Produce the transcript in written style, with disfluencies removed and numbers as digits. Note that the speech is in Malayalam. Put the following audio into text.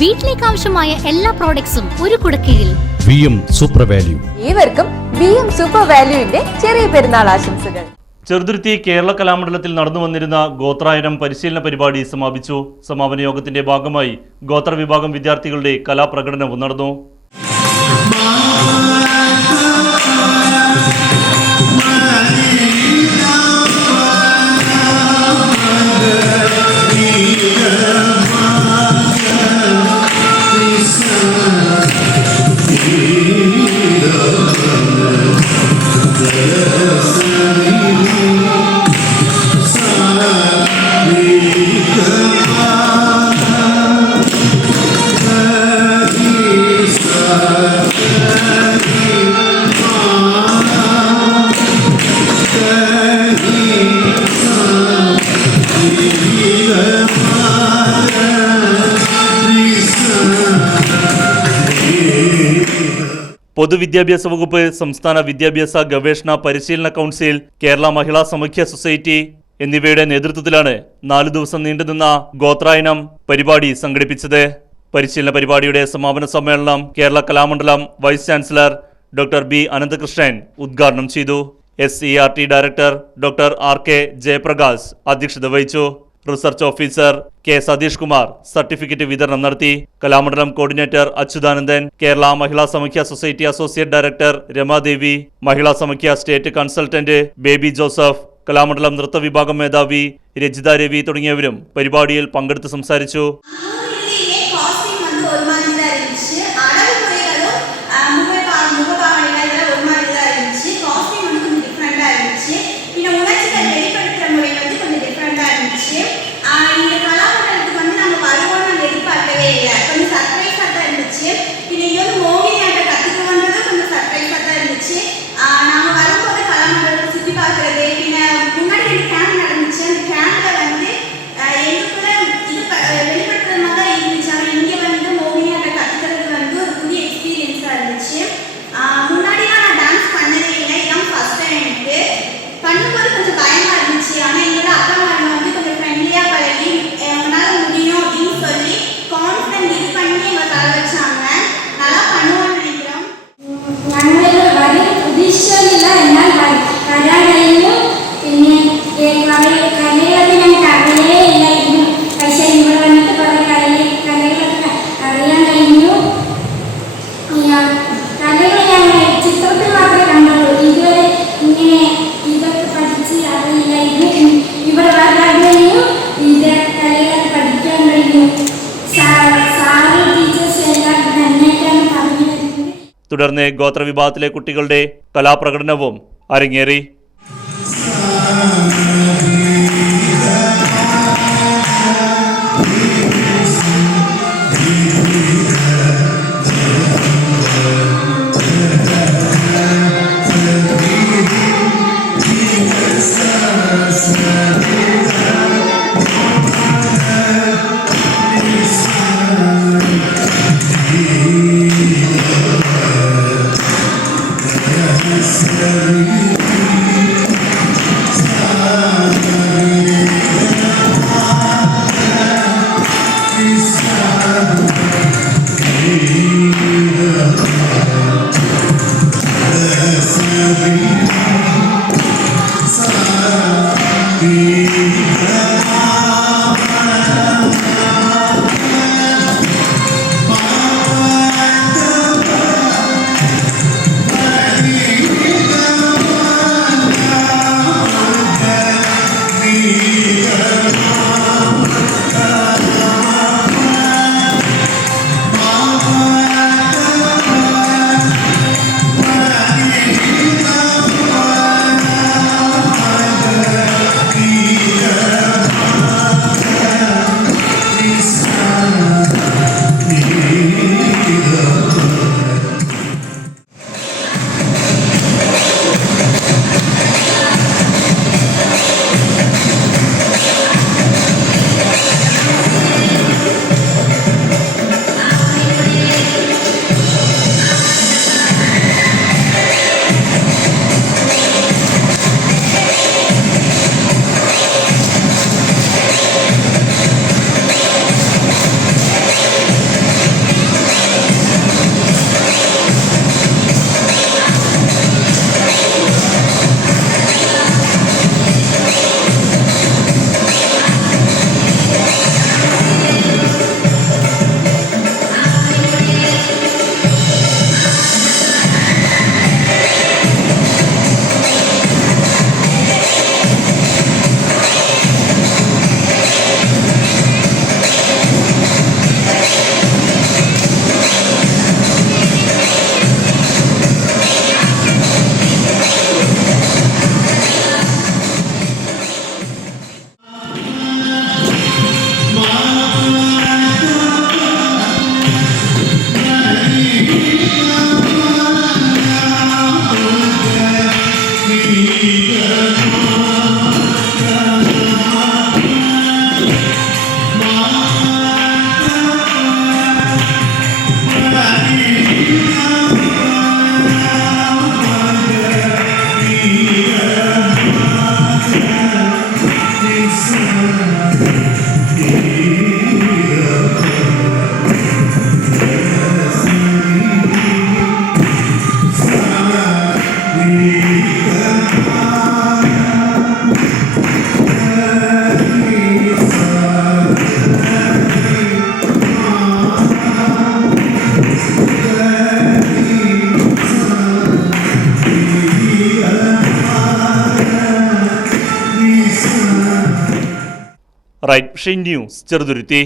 വീട്ടിലേക്ക് ആവശ്യമായ എല്ലാ പ്രോഡക്ട്സും ഒരു കുടക്കീഴിൽ. VM super value. ഏവർക്കും VM സൂപ്പർ വാല്യൂവിന്റെ ചെറിയ പെരുന്നാൾ ആശംസകൾ. ചെറുതുരുത്തി കേരള കലാമണ്ഡലത്തിൽ നടന്നു വന്നിരുന്ന ഗോത്രായനം പരിശീലന പരിപാടി സമാപിച്ചു. സമാപന യോഗത്തിന്റെ ഭാഗമായി ഗോത്ര വിഭാഗം വിദ്യാർത്ഥികളുടെ കലാപ്രകടനവും നടന്നു. പൊതുവിദ്യാഭ്യാസ വകുപ്പ്, സംസ്ഥാന വിദ്യാഭ്യാസ ഗവേഷണ പരിശീലന കൗൺസിൽ, കേരള മഹിളാ സമാഖ്യ സൊസൈറ്റി എന്നിവയുടെ നേതൃത്വത്തിലാണ് 4 ദിവസം നീണ്ടുനിന്ന ഗോത്രായനം പരിപാടി സംഘടിപ്പിച്ചത്. പരിശീലന പരിപാടിയുടെ സമാപന സമ്മേളനം Kerala Kalamandalam vice chancellor doctor B Ananthakrishnan ഉദ്ഘാടനം ചെയ്തു. SCERT director doctor RK Jayaprakash അധ്യക്ഷത വഹിച്ചു. Research officer K Satheesh Kumar certificate വിതരണം നടത്തി. Kalamandalam coordinator Achuthanandan, Kerala Mahila Samakhya society associate director Ramadevi, Mahila Samakhya state consultant Baby Joseph, Kalamandalam നൃത്ത വിഭാഗം മേധാവി രജിത രവി തുടങ്ങിയവരും പരിപാടിയിൽ പങ്കെടുത്ത് സംസാരിച്ചു. തുടർന്ന് ഗോത്രവിഭാഗത്തിലെ കുട്ടികളുടെ കലാപ്രകടനവും അരങ്ങേറി. Right News Cheruthuruthy.